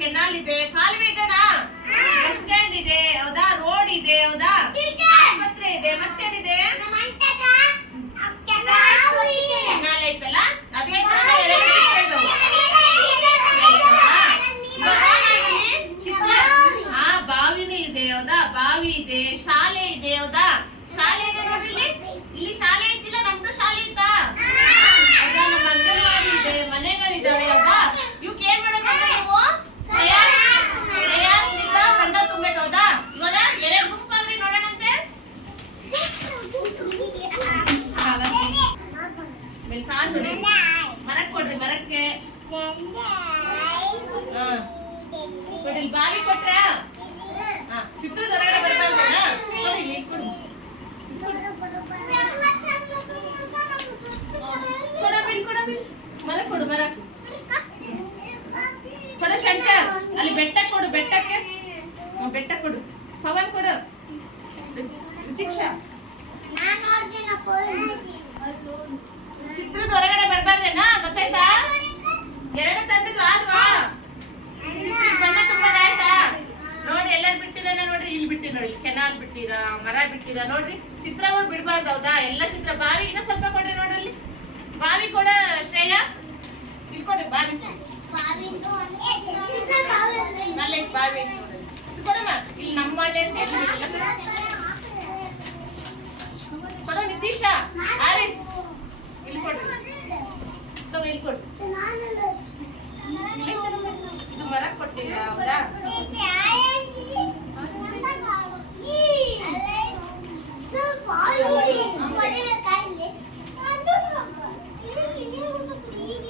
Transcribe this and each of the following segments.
Canal ಇದೆ, ಕಾಲುವೆ ಇದೆನಾ, ಬಸ್ ಸ್ಟ್ಯಾಂಡ್ ಇದೆ ಹೌದಾ, ರೋಡ್ ಇದೆ ಹೌದಾ, ಆಸ್ಪತ್ರೆ ಇದೆ, ಮತ್ತೇನಿದೆ, ಕೆನಾಲ್ ಐತಲ್ಲ, ಅದೇ ತರ ಎರಡು ಚಿತ್ರ ಇದಾವೆ. ಬಾವಿನೇ ಇದೆ ಹೌದಾ, ಬಾವಿ ಇದೆ, ಶಾಲೆ ಇದೆ ಹೌದಾ, ಶಾಲೆ ಇದೆ ನೋಡ್ರಿ, ಇಲ್ಲಿ ಶಾಲೆ ಇದ್ದಿಲ್ಲ, ನಮ್ದು ಶಾಲೆ ಇತ್ತ ಹೌದಾ, ನಮ್ಮ ಅಂಗನವಾಡಿ ಇದೆ, ಮನೆಗಳಿದಾವೆ ಹೌದಾ. ಇವಕ್ಕೆ ಏನ್ ಮಾಡಬೇಕಂದ್ರೆ ನೀವು ಪ್ರಯಾಸದಿಂದ ಬಣ್ಣ ತುಂಬೇಕು ಹೌದಾ. ಇವಾಗ ಎರಡು ಗುಂಪಾಗ್ರಿ ನೋಡೋಣಂತೆ. ಮರಕ್ ಕೊಡ್ರಿ, ಮರಕ್ಕೆ ಕೊಡಿ, ಬಾವಿ ಕೊಟ್ರ ಚಿತ್ರದ ಹೊರಗಡೆ ಬರ್ಬಾರ್ದಲ್ಲ, ನೋಡಿ ಇಲ್ಲಿ ಕೊಡು, ಮರ ಕೊಡು, ಮರ ಚಲೋ ಶಂಕರ್, ಅಲ್ಲಿ ಬೆಟ್ಟ ಕೊಡು, ಬೆಟ್ಟಕ್ಕೆ ಬೆಟ್ಟ ಕೊಡು, ಪವನ್ ಕೊಡು, ದೀಕ್ಷಾ ಚಿತ್ರದ ಹೊರಗಡೆ ಬರ್ಬಾರ್ದೇನಾ, ಗೊತ್ತಾಯ್ತಾ. ಎರಡು ತಂಡದ್ದು ಆದ್ವಾ, ಬಣ್ಣ ತುಂಬದಾಯ್ತಾ ನೋಡಿ. ಎಲ್ಲರೂ ಬಿಟ್ಟಿರಲ್ಲ ನೋಡ್ರಿ, ಇಲ್ಲಿ ಬಿಟ್ಟಿರ ನೋಡಿ, ಕೆನಾಲ್ ಬಿಟ್ಟಿರ, ಮರ ಬಿಟ್ಟಿರ ನೋಡ್ರಿ. ಚಿತ್ರಗಳು ಬಿಡ್ಬಾರ್ದು ಹೌದಾ, ಎಲ್ಲ ಚಿತ್ರ. ಬಾವಿ ಇನ್ನೂ ಸ್ವಲ್ಪ ಕೊಡ್ರಿ ನೋಡ್ರಲ್ಲಿ, ಬಾವಿ ಕೊಡ ಶ್ರೇಯ, ಇಲ್ಲಿ ಕೊಡ್ರಿ ಬಾವಿ, ಅಲ್ಲೇ ಬಾವಿ ಇದು ಕೊಡಮ್ಮ, ಇಲ್ಲಿ ನಮ್ಮ ಹಳ್ಳಿ ಅಂತ ಎಲ್ಲ ಕೊಡೋ. ನಿತೀಶ, ಆರಿಫ್ ಇಲ್ಲಿ ಕೊಡ್ರಿ, ಇಲ್ಲಿ ಕೊಡ್ರಿ, ಇದು ಮರ ಕೊಟ್ಟಿಲ್ಲ ಹೌದಾ.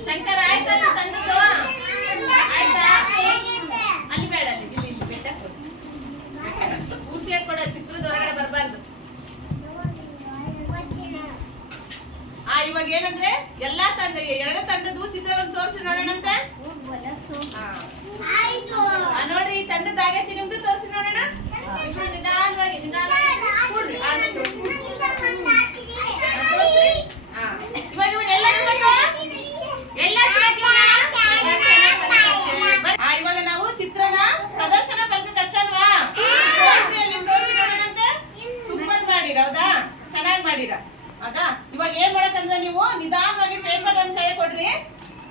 ಶಂಕರ ಆಯ್ತಾ ತಂಡದ್ದು, ಆಯ್ತಾ, ಅಲ್ಲಿ ಬೇಡ, ಅಲ್ಲಿ ಇಲ್ಲಿ ಬೆಟ್ಟ ಕೊಡು, ಪೂರ್ತಿಯಾಗಿ ಕೊಡ, ಚಿತ್ರದ ಹೊರಗಡೆ ಬರಬಾರ್ದು. ಇವಾಗ ಏನಂದ್ರೆ ಎಲ್ಲಾ ತಂಡ, ಎರಡು ತಂಡದ್ದು ಚಿತ್ರವನ್ನು ತೋರಿಸಿ ನೋಡೋಣಂತೆ. ನೋಡ್ರಿ, ಈ ತಂಡದ ಆಗೈತಿ, ನಿಮ್ದು ತೋರಿಸಿ ನೋಡೋಣ. ನಿಧಾನವಾಗಿ ನಿಧಾನವಾಗಿ ಇವಾಗ ಇವ್ರು ಎಲ್ಲ ಇವಾಗ ನಾವು ಚಿತ್ರನ ಪ್ರದರ್ಶನ ಫಲಕಕ್ಕೆ ಹಚ್ಚಲ್ವಾ, ತೋರಿಸಿ ನೋಡೋಣಂತೆ. ಸೂಪರ್ ಮಾಡಿರ ಹೌದಾ, ಚೆನ್ನಾಗಿ ಮಾಡಿರ ಹೌದಾ. ಇವಾಗ ಏನ್ ಮಾಡಕಂದ್ರೆ ನೀವು ನಿಧಾನವಾಗಿ ಪೇಪರ್ ಒಂದು ಕೈ ಕೊಡ್ರಿ,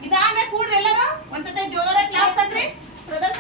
ನಿಧಾನವಾಗಿ ಕೂಡ್ರಿ, ಎಲ್ಲರೂ ಒಂದ್ಸತಿ ಜೋರಾಗಿ ಕ್ಲಾಸ್ ಹಾಕ್ರಿ, ಪ್ರದರ್ಶನ